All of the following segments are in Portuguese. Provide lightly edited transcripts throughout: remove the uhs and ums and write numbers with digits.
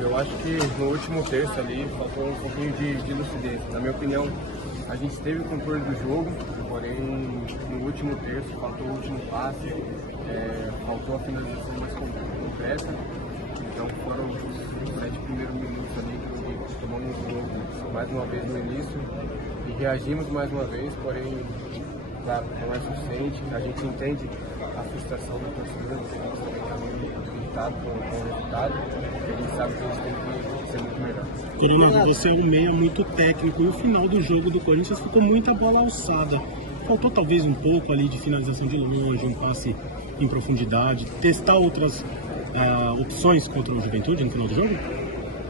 Eu acho que no último terço ali faltou um pouquinho de lucidez. Na minha opinião, a gente teve o controle do jogo, porém no último terço faltou o último passe, faltou a finalização mais concreta. Então foram os 7 primeiros minutos ali que tomamos o jogo mais uma vez no início e reagimos mais uma vez, porém, claro, não é suficiente. A gente entende a frustração da torcida, irritado com o resultado, e a gente sabe que a gente tem que ser muito melhor. Coronado, você é um meia muito técnico e o final do jogo do Corinthians ficou muita bola alçada. Faltou talvez um pouco ali de finalização de longe, um passe em profundidade, testar outras opções contra o Juventude no final do jogo?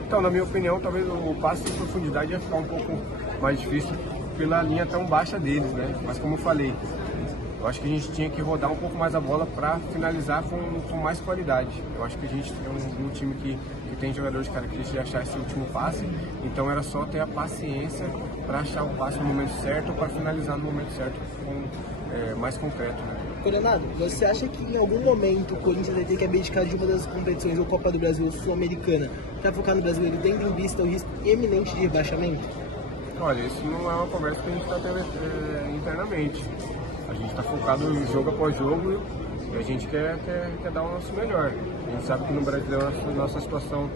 Então, na minha opinião, talvez o passe em profundidade ia ficar um pouco mais difícil pela linha tão baixa deles, né? Mas como eu falei, eu acho que a gente tinha que rodar um pouco mais a bola para finalizar com mais qualidade. Eu acho que a gente é um time que tem jogadores de características de achar esse último passe, então era só ter a paciência para achar o passe no momento certo, para finalizar no momento certo, mais concreto, né? Coronado, você acha que em algum momento o Corinthians vai ter que abdicar de uma das competições, ou Copa do Brasil ou Sul-Americana, para focar no brasileiro, tendo em vista o risco eminente de rebaixamento? Olha, isso não é uma conversa que a gente está tendo internamente. A gente está focado em jogo após jogo e a gente quer dar o nosso melhor. A gente sabe que no Brasil a nossa situação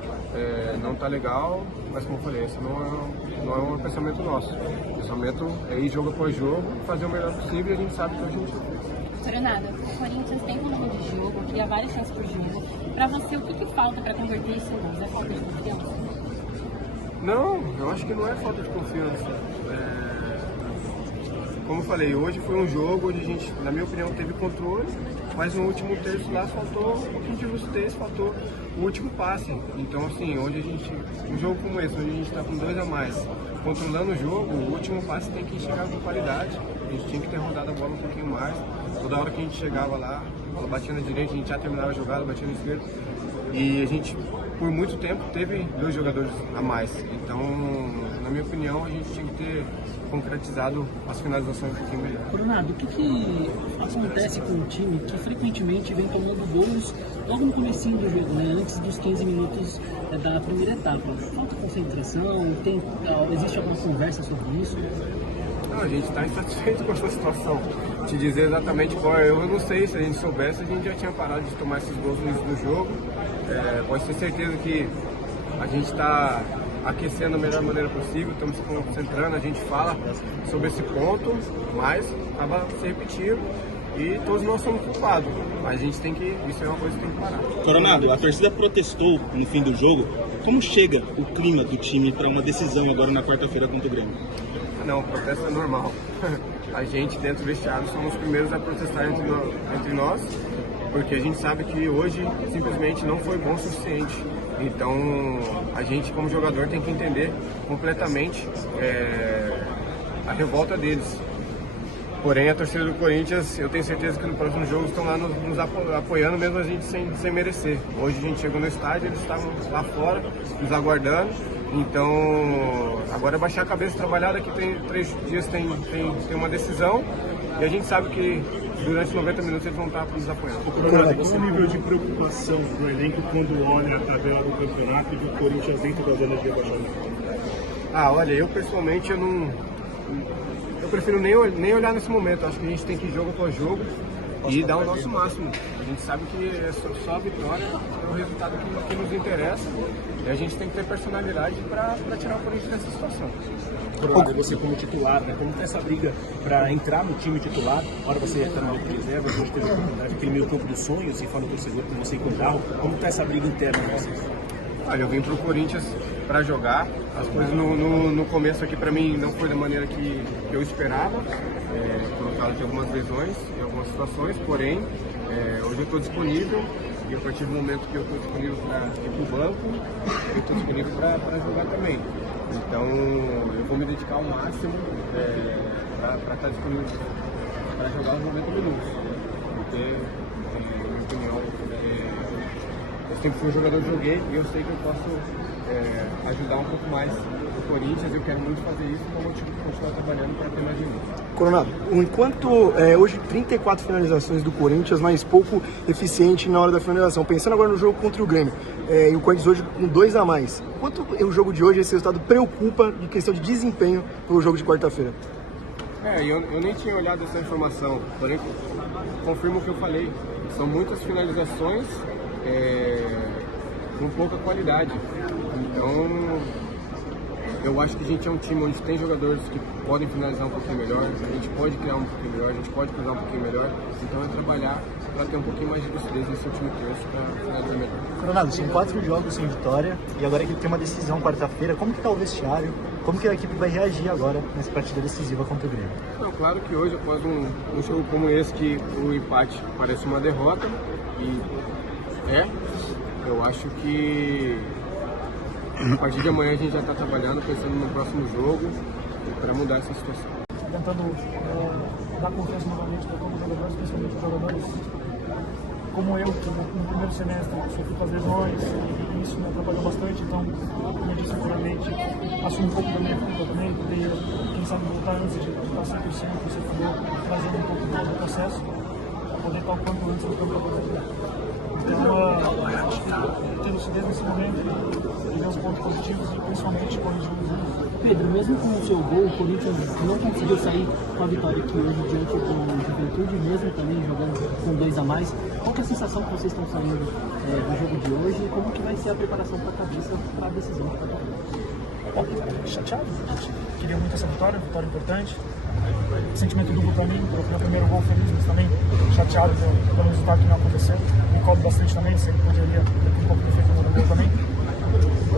não está legal, mas como eu falei, esse não é um pensamento nosso. O pensamento é ir jogo após jogo, fazer o melhor possível e a gente sabe que a gente fez. Coronado, o Corinthians tem volume de jogo, cria várias chances por jogo. Para você, o que falta para converter esse gols? É falta de confiança? Não, eu acho que não é falta de confiança. Como eu falei, hoje foi um jogo onde a gente, na minha opinião, teve controle, mas no último terço lá faltou um pouquinho de lucidez, faltou o último passe. Então, assim, hoje um jogo como esse, onde a gente está com 2 a mais, controlando o jogo, o último passe tem que chegar com qualidade. A gente tinha que ter rodado a bola um pouquinho mais. Toda hora que a gente chegava lá, a bola batia na direita, a gente já terminava a jogada, batia na esquerda. E a gente, por muito tempo, teve 2 jogadores a mais. Então, na minha opinião, a gente tinha que ter concretizado as finalizações um pouquinho melhor. Coronado, o que acontece com o time que frequentemente vem tomando gols logo no comecinho do jogo, né? Antes dos 15 minutos da primeira etapa? Falta concentração? Existe alguma conversa sobre isso? Não, a gente está insatisfeito com essa situação. Te dizer exatamente qual é, eu não sei. Se a gente soubesse, a gente já tinha parado de tomar esses gols no início do jogo. Pode ter certeza que a gente está aquecendo da melhor maneira possível, estamos se concentrando, a gente fala sobre esse ponto, mas acaba se repetindo e todos nós somos culpados. Mas a gente tem que, isso é uma coisa que tem que parar. Coronado, a torcida protestou no fim do jogo. Como chega o clima do time para uma decisão agora na quarta-feira contra o Grêmio? Não, o protesto é normal. A gente dentro do vestiário somos os primeiros a protestar entre nós, porque a gente sabe que hoje simplesmente não foi bom o suficiente. Então a gente como jogador tem que entender completamente a revolta deles. Porém a torcida do Corinthians, eu tenho certeza que no próximo jogo estão lá nos apoiando, mesmo a gente sem merecer. Hoje a gente chegou no estádio, eles estavam lá fora nos aguardando. Então agora é baixar a cabeça, trabalhar, daqui 3 dias tem uma decisão e a gente sabe que durante 90 minutos eles vão estar nos apoiando. Qual o nível de preocupação do elenco quando olha a tabela do campeonato e do Corinthians dentro da zona de rebaixamento? Olha, eu pessoalmente eu prefiro nem olhar nesse momento. Acho que a gente tem que ir jogo após jogo e dar o nosso máximo. A gente sabe que só a vitória é o resultado que nos interessa e a gente tem que ter personalidade para tirar o Corinthians dessa situação. Coronado, você como titular, né? Como está essa briga para entrar no time titular? Agora você está no meio de reserva, a gente teve a oportunidade aquele meio campo dos sonhos e fala o torcedor com você e com o Jarro. Como está essa briga interna com vocês? Olha, eu vim para o Corinthians para jogar. As coisas no começo aqui para mim não foi da maneira que eu esperava, por causa de algumas lesões e algumas situações, porém hoje eu estou disponível e a partir do momento que eu estou disponível para ir para o banco, eu estou disponível para jogar também. Então eu vou me dedicar ao máximo para estar disponível para jogar os 90 minutos, porque, na minha opinião, sempre fui um jogador que joguei e eu sei que eu posso ajudar um pouco mais o Corinthians. Eu quero muito fazer isso, então eu tive que continuar trabalhando para ter mais minutos. Coronado, enquanto hoje 34 finalizações do Corinthians, mas pouco eficiente na hora da finalização. Pensando agora no jogo contra o Grêmio, e o Corinthians hoje com 2 a mais. Quanto o jogo de hoje, esse resultado, preocupa de questão de desempenho para o jogo de quarta-feira? Eu nem tinha olhado essa informação, porém confirmo o que eu falei. São muitas finalizações com pouca qualidade. Então, eu acho que a gente é um time onde tem jogadores que podem finalizar um pouquinho melhor, a gente pode criar um pouquinho melhor, a gente pode cruzar um pouquinho melhor. Então é trabalhar para ter um pouquinho mais de lucidez nesse último terço para finalizar melhor. Coronado, são 4 jogos sem vitória e agora que tem uma decisão quarta-feira, como que tá o vestiário? Como que a equipe vai reagir agora nessa partida decisiva contra o Grêmio? Não, claro que hoje, após um jogo como esse, que o empate parece uma derrota, eu acho que a partir de amanhã a gente já está trabalhando, pensando no próximo jogo para mudar essa situação. Tentando dar confiança novamente para todos os jogadores, principalmente os jogadores como eu, que no primeiro semestre sofri com as lesões e isso me atrapalhou bastante. Então, como eu disse anteriormente, assumi um pouco da minha culpa também, poder, quem sabe, voltar antes de estar 100%, você falou, trazendo um pouco do processo, para poder estar o quanto antes no campo para poder ajudar. Então, acho que ter lucidez nesse momento e ver os pontos positivos e principalmente corrigir os erros. Pedro, mesmo com o seu gol, o Corinthians não conseguiu sair com a vitória aqui hoje diante do Juventude, mesmo também jogando com 2 a mais. Qual que é a sensação que vocês estão saindo do jogo de hoje e como que vai ser a preparação para a cabeça para a decisão? Chateado, a gente queria muito essa vitória importante. Sentimento duplo para mim, pelo meu primeiro gol feliz, mas também chateado pelo resultado que não aconteceu. Me cobro bastante também, sei que poderia ter um pouco de defeito no gol também.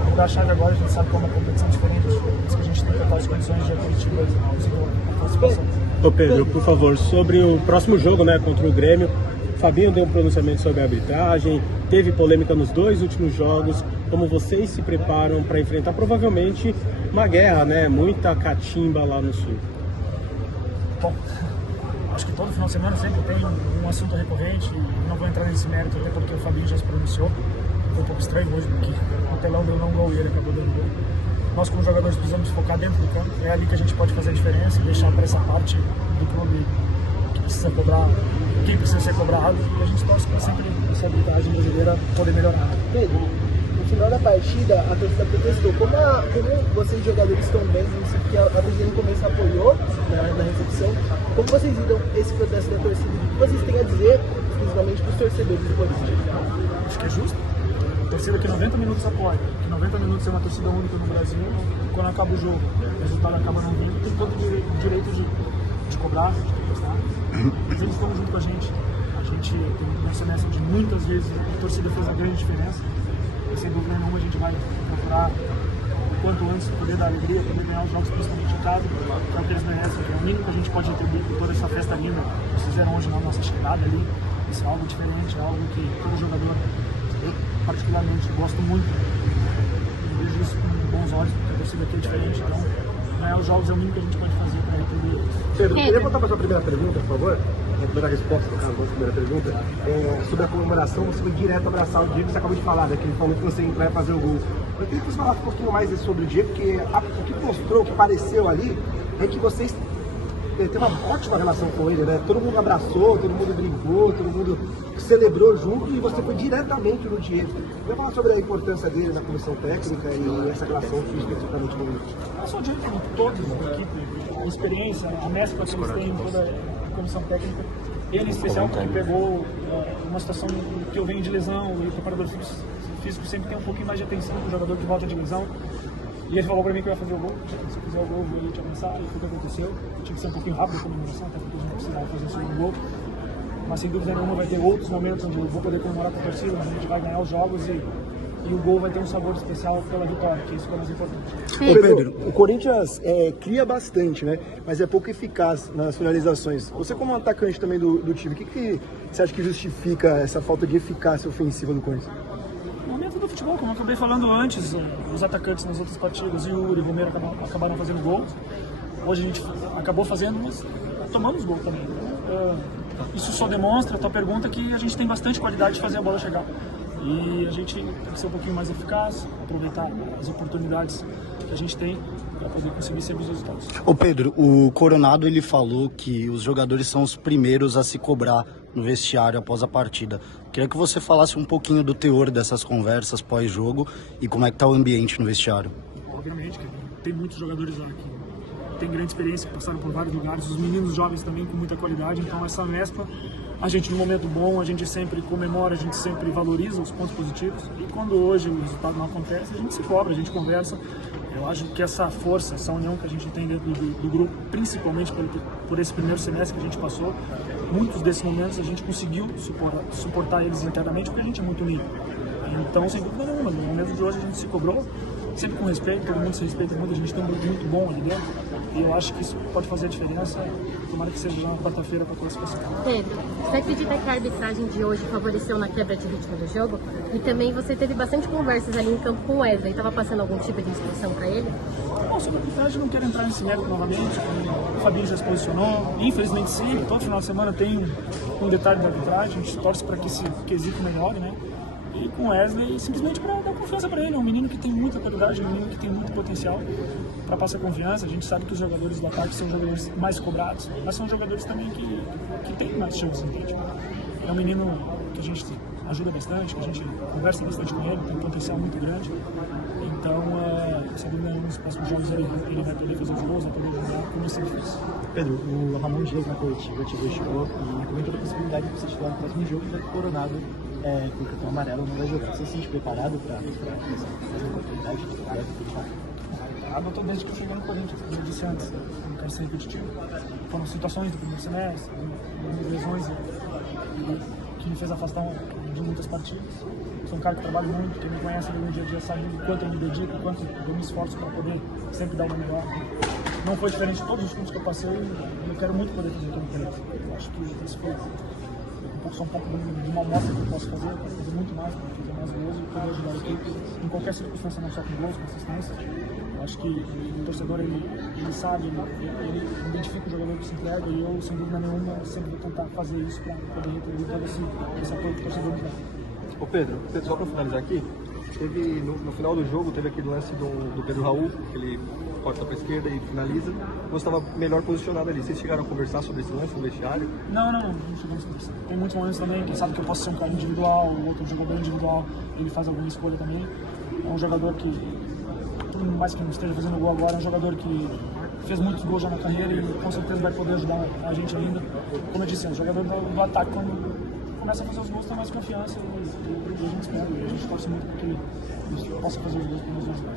Mudar a chave agora, a gente sabe que é uma competição diferente, mas que a gente tem que ter as condições de Curitiba a participação. Ô Pedro, por favor, sobre o próximo jogo, né, contra o Grêmio, Fabinho deu um pronunciamento sobre a arbitragem, teve polêmica nos 2 últimos jogos. Como vocês se preparam para enfrentar provavelmente uma guerra, né? Muita catimba lá no Sul. Bom, acho que todo final de semana sempre tem um assunto recorrente e não vou entrar nesse mérito até porque o Fabinho já se pronunciou. Foi um pouco estranho hoje porque o telão deu não gol e ele acabou dando gol. Nós como jogadores precisamos focar dentro do campo, é ali que a gente pode fazer a diferença e deixar para essa parte do clube que precisa cobrar, quem precisa ser cobrado, e a gente torce para sempre essa arbitragem brasileira poder melhorar. Pedro, no final da partida, a torcida protestou. Como vocês jogadores estão bem, que a torcida no começo apoiou na recepção, como vocês viram esse protesto da torcida? O que vocês têm a dizer, principalmente para os torcedores do Corinthians? Acho que é justo. A torcida que 90 minutos apoia, que 90 minutos é uma torcida única no Brasil, quando acaba o jogo, o resultado acaba não vindo, tem todo o direito de cobrar, de protestar. Mas eles estão junto com a gente. A gente tem um semestre de muitas vezes a torcida fez a grande diferença. E sem dúvida nenhuma a gente vai procurar o quanto antes poder dar alegria, poder ganhar os jogos principalmente em casa, que é o que eles merecem, que é o mínimo que a gente pode retribuir por toda essa festa linda que eles fizeram hoje na nossa chegada ali. Isso é algo diferente, é algo que todo jogador, eu particularmente, gosto muito. E vejo isso com bons olhos, porque a torcida aqui é diferente. Então, ganhar os jogos é o mínimo que a gente pode fazer para retribuir. Pedro, queria voltar para a sua primeira pergunta, por favor? A primeira resposta, no caso, a primeira pergunta. Sobre a comemoração, você foi direto abraçar o Diego, que você acabou de falar, né? Que ele falou que você entrar e fazer o gol. Eu queria que você falasse um pouquinho mais sobre o Diego, porque o que mostrou, o que pareceu ali, é que vocês teve uma ótima relação com ele, né? Todo mundo abraçou, todo mundo brincou, todo mundo celebrou junto e você foi diretamente no Diego. Queria falar sobre a importância dele na comissão técnica e essa relação física especificamente com ele. Não só o Diego, como todos da equipe, a experiência, a mescla que eles têm em toda a comissão técnica. Ele em especial, porque pegou uma situação que eu venho de lesão e o preparador físico sempre tem um pouquinho mais de atenção com o jogador que volta de lesão. E ele falou pra mim que eu ia fazer o gol. Se eu fizer o gol, eu ia te avançar. E foi o que aconteceu. Eu tive que ser um pouquinho rápido com a comemoração, até porque a gente precisava fazer o segundo gol. Mas sem dúvida nenhuma vai ter outros momentos onde eu vou poder comemorar com a torcida, onde a gente vai ganhar os jogos e o gol vai ter um sabor especial pela vitória, que isso é o mais importante. Pedro, o Corinthians cria bastante, né? Mas é pouco eficaz nas finalizações. Você como um atacante também do time, o que você acha que justifica essa falta de eficácia ofensiva do Corinthians? O momento do futebol, como eu acabei falando antes, os atacantes nas outras partidas, Yuri e Romero acabaram fazendo gol. Hoje a gente acabou fazendo, mas tomamos gol também. Isso só demonstra a tua pergunta que a gente tem bastante qualidade de fazer a bola chegar. E a gente tem que ser um pouquinho mais eficaz, aproveitar as oportunidades que a gente tem para poder conseguir sempre os resultados. Ô Pedro, o Coronado ele falou que os jogadores são os primeiros a se cobrar no vestiário após a partida. Queria que você falasse um pouquinho do teor dessas conversas pós-jogo e como é que tá o ambiente no vestiário. Obviamente que tem muitos jogadores lá que têm grande experiência, que passaram por vários lugares, os meninos jovens também com muita qualidade, então essa mescla, a gente no momento bom, a gente sempre comemora, a gente sempre valoriza os pontos positivos, e quando hoje o resultado não acontece, a gente se cobra, a gente conversa. Eu acho que essa força, essa união que a gente tem dentro do grupo, principalmente por esse primeiro semestre que a gente passou, muitos desses momentos a gente conseguiu suportar eles internamente porque a gente é muito unido. Então, sem dúvida nenhuma, no momento de hoje a gente se cobrou, sempre com respeito, todo mundo se respeita muito, a gente tem um grupo muito bom ali dentro, e eu acho que isso pode fazer a diferença, tomara que seja na quarta-feira para a classificação. Pedro, você acredita que a arbitragem de hoje favoreceu na quebra de ritmo do jogo? E também você teve bastante conversas ali em campo com o Wesley, estava passando algum tipo de instrução para ele? Não, sobre a arbitragem não quero entrar nesse mérito novamente, o Fabinho já se posicionou, infelizmente sim, todo final de semana tem um detalhe da arbitragem, a gente torce para que esse quesito melhore, né? E com o Wesley, simplesmente para dar confiança para ele. É um menino que tem muita qualidade, um menino que tem muito potencial para passar confiança. A gente sabe que os jogadores do ataque são jogadores mais cobrados, mas são jogadores também que têm mais chances, entende? É um menino que a gente ajuda bastante, que a gente conversa bastante com ele, tem um potencial muito grande. Então, sem dúvida nenhuma, nos próximos jogos ele vai poder fazer os gols, vai poder jogar como ele sempre fez. Pedro, o Ramon Dias na coletiva te elogiou e comentou a possibilidade de você estiver no próximo jogo, já que o Coronado com o cartão amarelo não vai jogar. Você se sente preparado para essa oportunidade de jogar? Eu estou desde que eu cheguei no Corinthians, como eu disse antes, não quero ser repetitivo. Foram situações do primeiro semestre, lesões que me fez afastar de muitas partidas. Sou um cara que trabalha muito, quem me conhece no dia a dia sabe o quanto eu me dedico, o quanto eu me esforço para poder sempre dar o meu melhor. Não foi diferente de todos os clubes que eu passei e eu quero muito poder fazer aquilo com eles. Eu acho que isso foi só um pouco de uma amostra que eu posso fazer muito mais, para fazer mais gols e poder ajudar a equipe em qualquer circunstância, não só com gols, com assistência. Eu acho que o torcedor ele sabe, ele identifica o jogador que se entrega e eu, sem dúvida nenhuma, sempre vou tentar fazer isso para poder retribuir todo esse apoio que o torcedor me dá. Ô Pedro, só para finalizar aqui, teve no final do jogo, teve aquele lance do Pedro Raul, que ele corta para a esquerda e finaliza. Você estava melhor posicionado ali. Vocês chegaram a conversar sobre esse lance no vestiário? Não chegamos a conversar. Tem muitos momentos também, quem sabe que eu posso ser um cara individual, o outro jogador individual, ele faz alguma escolha também. É um jogador que, por mais que não esteja fazendo gol agora, é um jogador que fez muitos gols já na carreira e com certeza vai poder ajudar a gente ainda. Como eu disse, é um jogador do ataque, quando começa a fazer os gols, tem mais confiança e a gente espera. A gente torce muito para que ele possa fazer os gols para nos ajudar.